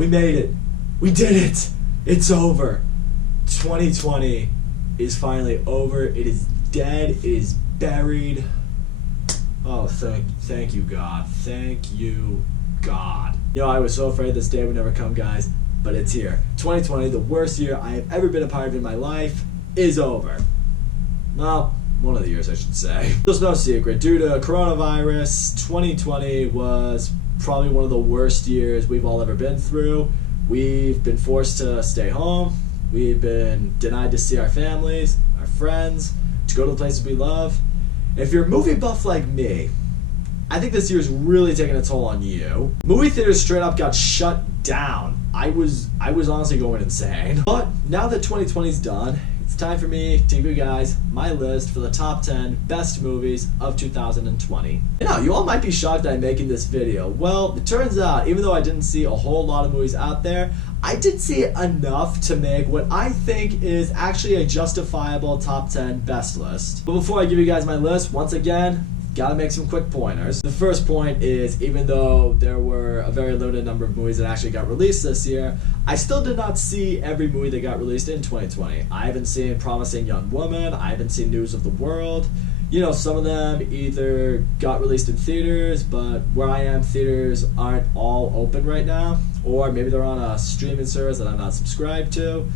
We made it. We did it. It's over. 2020 is finally over. It is dead. It is buried. Oh, thank you, God. Thank you, God. You know, I was so afraid this day would never come, guys, but it's here. 2020, the worst year I have ever been a part of in my life, is over. Well, one of the years, I should say. There's no secret. Due to coronavirus, 2020 was probably one of the worst years we've all ever been through. We've been forced to stay home. We've been denied to see our families, our friends, to go to the places we love. If you're a movie buff like me, I think this year's really taking a toll on you. Movie theaters straight up got shut down. I was honestly going insane. But now that 2020's done, it's time for me to give you guys my list for the top 10 best movies of 2020. You know, you all might be shocked that I'm making this video. Well, it turns out, even though I didn't see a whole lot of movies out there, I did see enough to make what I think is actually a justifiable top 10 best list. But before I give you guys my list, once again, gotta make some quick pointers. The first point is, even though there were a very limited number of movies that actually got released this year, I still did not see every movie that got released in 2020. I haven't seen Promising Young Woman, I haven't seen News of the World. You know, some of them either got released in theaters, but where I am, theaters aren't all open right now, or maybe they're on a streaming service that I'm not subscribed to.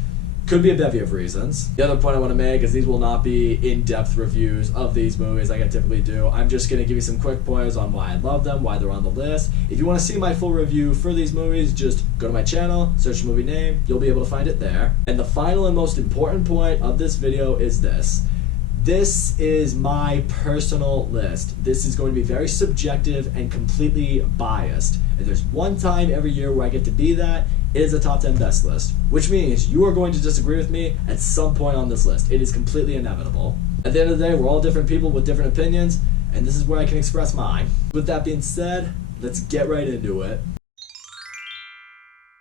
Could be a bevy of reasons. The other point I want to make is these will not be in-depth reviews of these movies like I typically do. I'm just going to give you some quick pointers on why I love them, why they're on the list. If you want to see my full review for these movies, just go to my channel, search the movie name, you'll be able to find it there. And the final and most important point of this video is this. This is my personal list. This is going to be very subjective and completely biased. If there's one time every year where I get to be that, it is a top 10 best list, which means you are going to disagree with me at some point on this list. It is completely inevitable. At the end of the day, we're all different people with different opinions, and this is where I can express mine. With that being said, let's get right into it.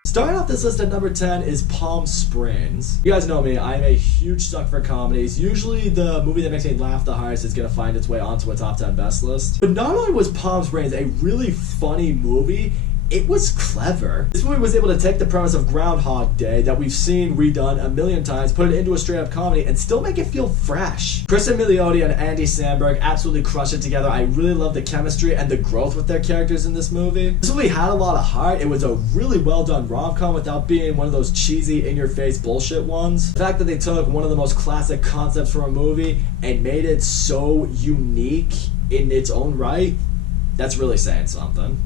Starting off this list at number 10 is Palm Springs. You guys know me, I am a huge sucker for comedies. Usually the movie that makes me laugh the hardest is going to find its way onto a top 10 best list. But not only was Palm Springs a really funny movie, it was clever. This movie was able to take the premise of Groundhog Day that we've seen redone a million times, put it into a straight-up comedy, and still make it feel fresh. Kristen Milioti and Andy Samberg absolutely crushed it together. I really love the chemistry and the growth with their characters in this movie. This movie had a lot of heart. It was a really well-done rom-com without being one of those cheesy, in-your-face bullshit ones. The fact that they took one of the most classic concepts from a movie and made it so unique in its own right, that's really saying something.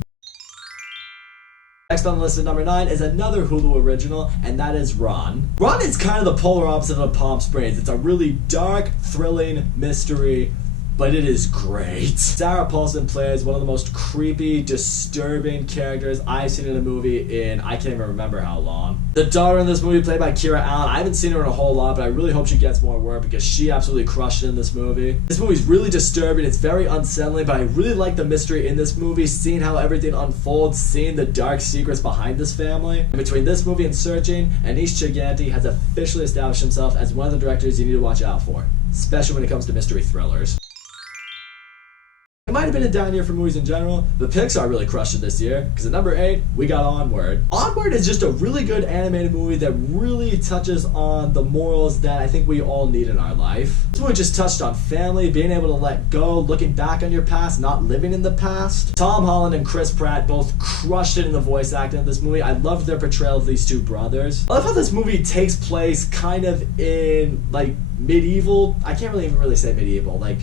Next on the list at number 9 is another Hulu original, and that is Run. Run is kind of the polar opposite of Palm Springs. It's a really dark, thrilling mystery, but it is great. Sarah Paulson plays one of the most creepy, disturbing characters I've seen in a movie in I can't even remember how long. The daughter in this movie, played by Kira Allen, I haven't seen her in a whole lot, but I really hope she gets more work because she absolutely crushed it in this movie. This movie's really disturbing, it's very unsettling, but I really like the mystery in this movie, seeing how everything unfolds, seeing the dark secrets behind this family. And between this movie and Searching, Anish Chaganty has officially established himself as one of the directors you need to watch out for, especially when it comes to mystery thrillers. It might have been a down year for movies in general, but Pixar really crushed it this year, because at number 8, we got Onward. Onward is just a really good animated movie that really touches on the morals that I think we all need in our life. This movie just touched on family, being able to let go, looking back on your past, not living in the past. Tom Holland and Chris Pratt both crushed it in the voice acting of this movie. I loved their portrayal of these two brothers. I love how this movie takes place kind of in, like, medieval, I can't even really say medieval, like,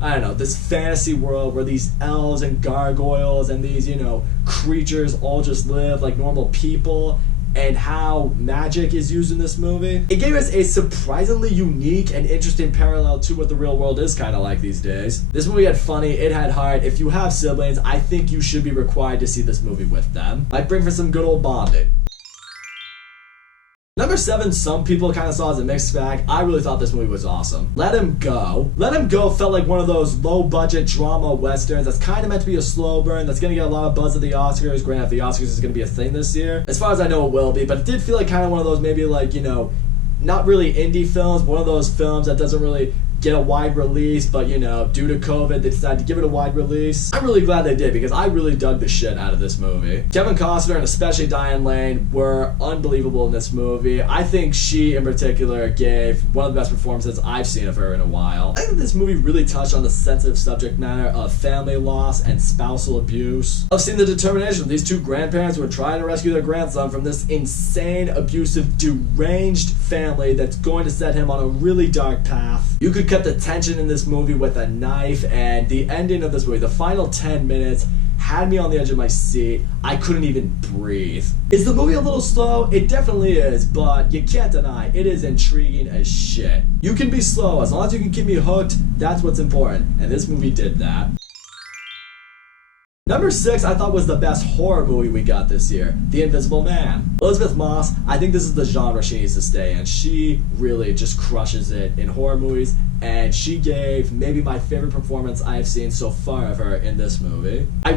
I don't know, this fantasy world where these elves and gargoyles and these, you know, creatures all just live like normal people, and how magic is used in this movie. It gave us a surprisingly unique and interesting parallel to what the real world is kind of like these days. This movie had funny, it had heart. If you have siblings, I think you should be required to see this movie with them. Might bring for some good old bonding. Number 7, some people kind of saw as a mixed bag. I really thought this movie was awesome. Let Him Go. Let Him Go felt like one of those low-budget drama westerns that's kind of meant to be a slow burn, that's going to get a lot of buzz at the Oscars. Granted, the Oscars is going to be a thing this year. As far as I know, it will be, but it did feel like kind of one of those maybe like, you know, not really indie films, one of those films that doesn't really get a wide release, but you know, due to COVID, they decided to give it a wide release. I'm really glad they did because I really dug the shit out of this movie. Kevin Costner and especially Diane Lane were unbelievable in this movie. I think she in particular gave one of the best performances I've seen of her in a while. I think this movie really touched on the sensitive subject matter of family loss and spousal abuse. I've seen the determination of these two grandparents who are trying to rescue their grandson from this insane, abusive, deranged family that's going to set him on a really dark path. You could cut the tension in this movie with a knife, and the ending of this movie, the final 10 minutes, had me on the edge of my seat. I couldn't even breathe. Is the movie a little slow? It definitely is, but you can't deny it is intriguing as shit. You can be slow, as long as you can keep me hooked, that's what's important, and this movie did that. Number 6, I thought was the best horror movie we got this year, The Invisible Man. Elizabeth Moss, I think this is the genre she needs to stay in. She really just crushes it in horror movies, and she gave maybe my favorite performance I've seen so far of her in this movie. I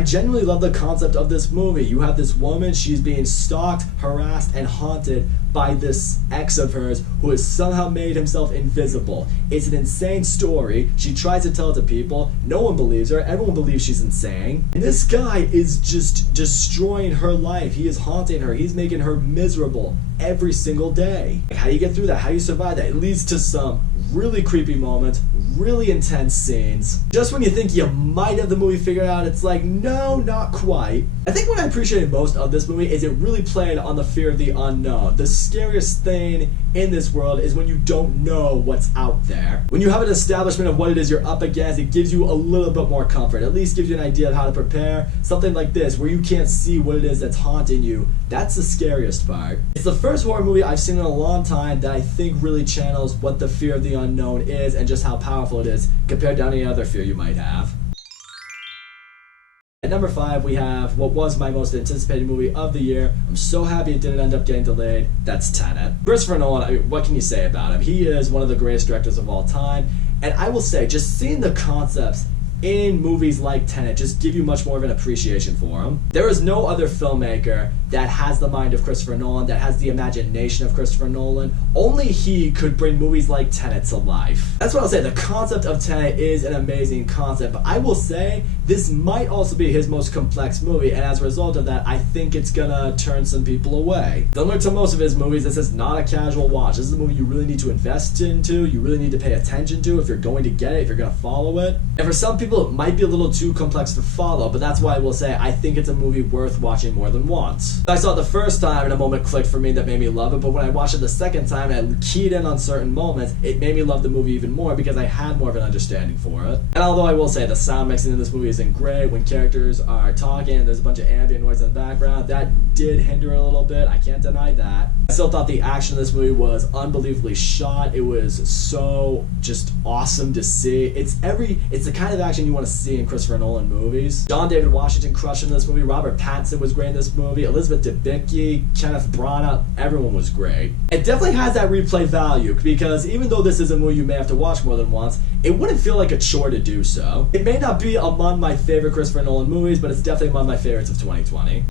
genuinely love the concept of this movie. You have this woman, she's being stalked, harassed, and haunted by this ex of hers who has somehow made himself invisible. It's an insane story. She tries to tell it to people. No one believes her. Everyone believes she's insane. And this guy is just destroying her life. He is haunting her. He's making her miserable every single day. How do you get through that? How do you survive that? It leads to some really creepy moments, really intense scenes. Just when you think you might have the movie figured out, it's like, no, not quite. I think what I appreciated most of this movie is it really played on the fear of the unknown. The scariest thing in this world is when you don't know what's out there. When you have an establishment of what it is you're up against, it gives you a little bit more comfort. At least gives you an idea of how to prepare. Something like this, where you can't see what it is that's haunting you, that's the scariest part. It's the first horror movie I've seen in a long time that I think really channels what the fear of the unknown is and just how powerful it is compared to any other fear you might have. At number 5, we have what was my most anticipated movie of the year. I'm so happy it didn't end up getting delayed. That's Tenet. Christopher Nolan, I mean, what can you say about him? He is one of the greatest directors of all time. And I will say, just seeing the concepts in movies like Tenet just give you much more of an appreciation for him. There is no other filmmaker that has the mind of Christopher Nolan, that has the imagination of Christopher Nolan. Only he could bring movies like Tenet to life. That's what I'll say. The concept of Tenet is an amazing concept, but I will say this might also be his most complex movie, and as a result of that, I think it's gonna turn some people away. Similar to most of his movies, this is not a casual watch. This is a movie you really need to invest into, you really need to pay attention to if you're going to get it, if you're gonna follow it. And for some people, it might be a little too complex to follow, but that's why I will say I think it's a movie worth watching more than once. I saw it the first time and a moment clicked for me that made me love it, but when I watched it the second time and I keyed in on certain moments, it made me love the movie even more because I had more of an understanding for it. And although I will say the sound mixing in this movie isn't great, when characters are talking and there's a bunch of ambient noise in the background, that did hinder a little bit, I can't deny that. I still thought the action in this movie was unbelievably shot. It was so just awesome to see. It's the kind of action you want to see in Christopher Nolan movies. John David Washington crushed in this movie. Robert Pattinson was great in this movie. Elizabeth Debicki, Kenneth Branagh, everyone was great. It definitely has that replay value because even though this is a movie you may have to watch more than once, it wouldn't feel like a chore to do so. It may not be among my favorite Christopher Nolan movies, but it's definitely among my favorites of 2020.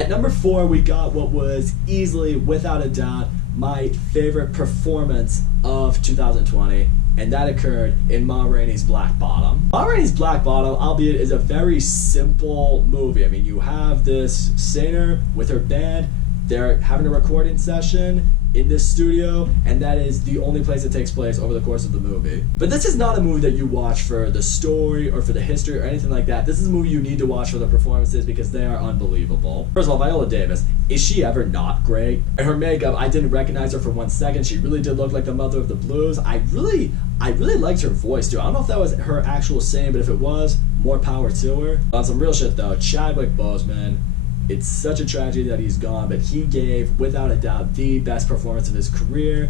At number 4, we got what was easily, without a doubt, my favorite performance of 2020, and that occurred in Ma Rainey's Black Bottom. Ma Rainey's Black Bottom, albeit, is a very simple movie. I mean, you have this singer with her band, they're having a recording session in this studio, and that is the only place it takes place over the course of the movie. But this is not a movie that you watch for the story or for the history or anything like that. This is a movie you need to watch for the performances because they are unbelievable. First of all, Viola Davis, is she ever not great? And her makeup, I didn't recognize her for 1 second. She really did look like the mother of the blues. I really liked her voice too. I don't know if that was her actual singing, but if it was, more power to her. On some real shit though, Chadwick Boseman, it's such a tragedy that he's gone, but he gave, without a doubt, the best performance of his career.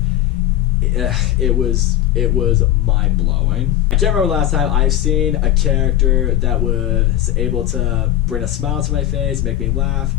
It was mind-blowing. I can't remember last time I've seen a character that was able to bring a smile to my face, make me laugh,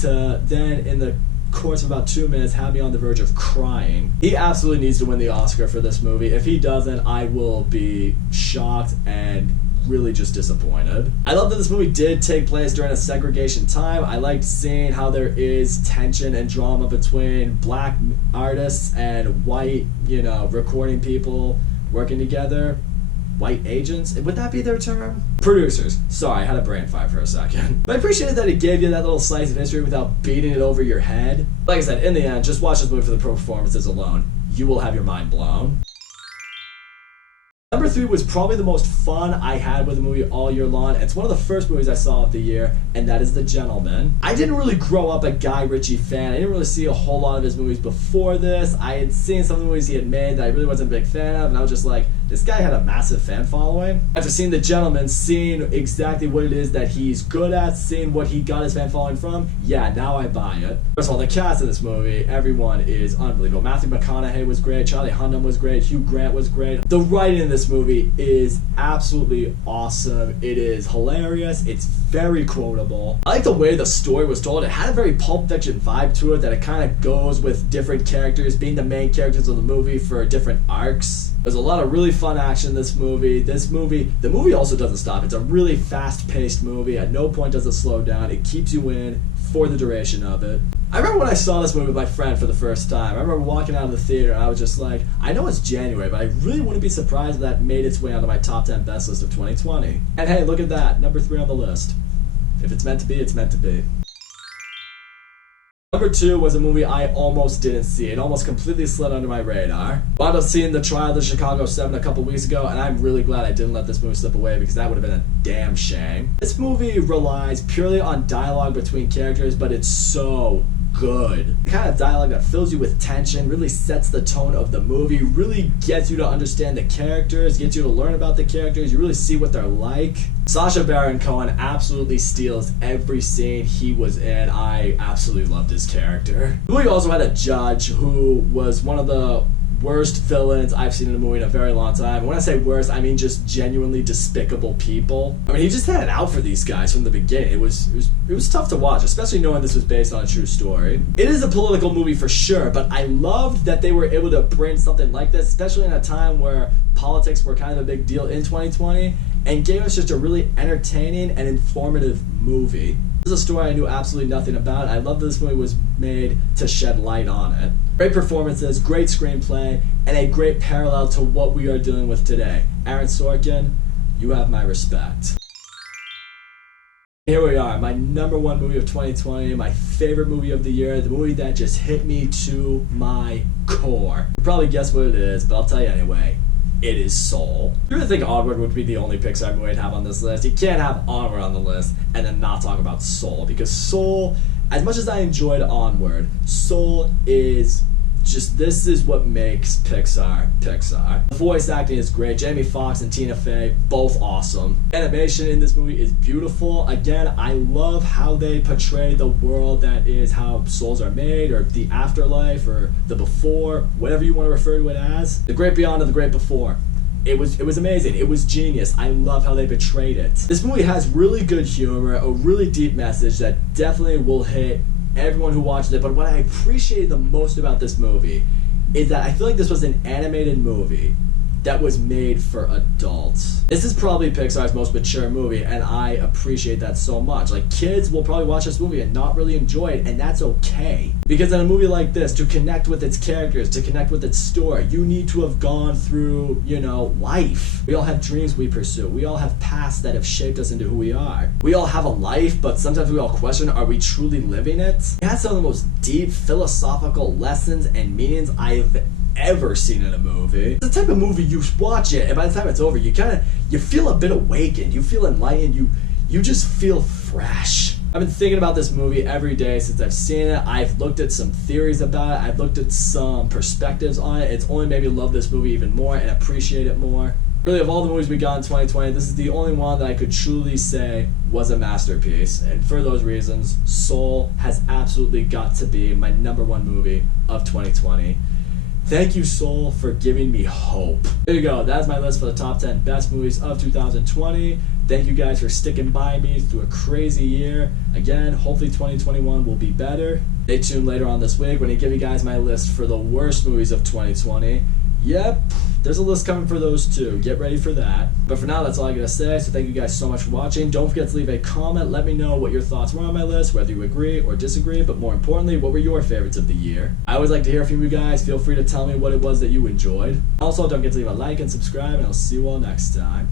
to then in the course of about 2 minutes have me on the verge of crying. He absolutely needs to win the Oscar for this movie. If he doesn't, I will be shocked and really just disappointed. I love that this movie did take place during a segregation time. I liked seeing how there is tension and drama between black artists and white, recording people working together. White agents? Would that be their term? Producers. Sorry, I had a brain fart for a second. But I appreciated that it gave you that little slice of history without beating it over your head. Like I said, in the end, just watch this movie for the performances alone. You will have your mind blown. Number 3 was probably the most fun I had with a movie all year long. It's one of the first movies I saw of the year, and that is The Gentleman. I didn't really grow up a Guy Ritchie fan. I didn't really see a whole lot of his movies before this. I had seen some of the movies he had made that I really wasn't a big fan of, and I was just like, this guy had a massive fan following. After seeing The Gentleman, seeing exactly what it is that he's good at, seeing what he got his fan following from, yeah, now I buy it. First of all, the cast in this movie, everyone is unbelievable. Matthew McConaughey was great, Charlie Hunnam was great, Hugh Grant was great. The writing in this movie is absolutely awesome. It is hilarious. It's very quotable. I like the way the story was told. It had a very Pulp Fiction vibe to it, that it kind of goes with different characters being the main characters of the movie for different arcs. There's a lot of really fun action in this movie. The movie also doesn't stop. It's a really fast-paced movie. At no point does it slow down. It keeps you in for the duration of it. I remember when I saw this movie with my friend for the first time. I remember walking out of the theater and I was just like, I know it's January, but I really wouldn't be surprised if that made its way onto my top 10 best list of 2020. And hey, look at that, number 3 on the list. If it's meant to be, it's meant to be. Number 2 was a movie I almost didn't see. It almost completely slid under my radar. Wound up seeing The Trial of the Chicago 7 a couple weeks ago, and I'm really glad I didn't let this movie slip away, because that would have been a damn shame. This movie relies purely on dialogue between characters, but it's so good. The kind of dialogue that fills you with tension, really sets the tone of the movie, really gets you to understand the characters, gets you to learn about the characters, you really see what they're like. Sacha Baron Cohen absolutely steals every scene he was in. I absolutely loved his character. The movie also had a judge who was one of the worst villains I've seen in a movie in a very long time. And when I say worst, I mean just genuinely despicable people. I mean, he just had it out for these guys from the beginning. It was tough to watch, especially knowing this was based on a true story. It is a political movie for sure, but I loved that they were able to bring something like this, especially in a time where politics were kind of a big deal in 2020, and gave us just a really entertaining and informative movie. This is a story I knew absolutely nothing about. I love that this movie was made to shed light on it. Great performances, great screenplay, and a great parallel to what we are dealing with today. Aaron Sorkin, you have my respect. Here we are, my number 1 movie of 2020, my favorite movie of the year, the movie that just hit me to my core. You probably guessed what it is, but I'll tell you anyway. It is Soul. You really think Onward would be the only Pixar movie I'd have on this list? You can't have Onward on the list and then not talk about Soul, because Soul, as much as I enjoyed Onward, Soul is just, this is what makes Pixar Pixar. The voice acting is great. Jamie Foxx and Tina Fey, both awesome. Animation in this movie is beautiful. Again, I love how they portray the world that is how souls are made, or the afterlife, or the before, whatever you want to refer to it as. The great beyond and the great before. It was amazing. It was genius. I love how they portrayed it. This movie has really good humor, a really deep message that definitely will hit everyone who watches it. But what I appreciated the most about this movie is that I feel like this was an animated movie that was made for adults. This is probably Pixar's most mature movie, and I appreciate that so much. Like, kids will probably watch this movie and not really enjoy it, and that's okay. Because in a movie like this, to connect with its characters, to connect with its story, you need to have gone through, life. We all have dreams we pursue. We all have pasts that have shaped us into who we are. We all have a life, but sometimes we all question, are we truly living it? It has some of the most deep philosophical lessons and meanings I've ever seen in a movie. It's the type of movie you watch it, and by the time it's over, you feel a bit awakened, you feel enlightened, you just feel fresh. I've been thinking about this movie every day since I've seen it. I've looked at some theories about it, I've looked at some perspectives on it. It's only made me love this movie even more and appreciate it more. Really, of all the movies we got in 2020, this is the only one that I could truly say was a masterpiece. And for those reasons, Soul has absolutely got to be my number 1 movie of 2020. Thank you, Soul, for giving me hope. There you go. That's my list for the top 10 best movies of 2020. Thank you guys for sticking by me through a crazy year. Again, hopefully 2021 will be better. Stay tuned later on this week when I give you guys my list for the worst movies of 2020. Yep, there's a list coming for those too. Get ready for that. But for now, that's all I gotta say. So thank you guys so much for watching. Don't forget to leave a comment. Let me know what your thoughts were on my list, whether you agree or disagree. But more importantly, what were your favorites of the year? I always like to hear from you guys. Feel free to tell me what it was that you enjoyed. Also, don't forget to leave a like and subscribe, and I'll see you all next time.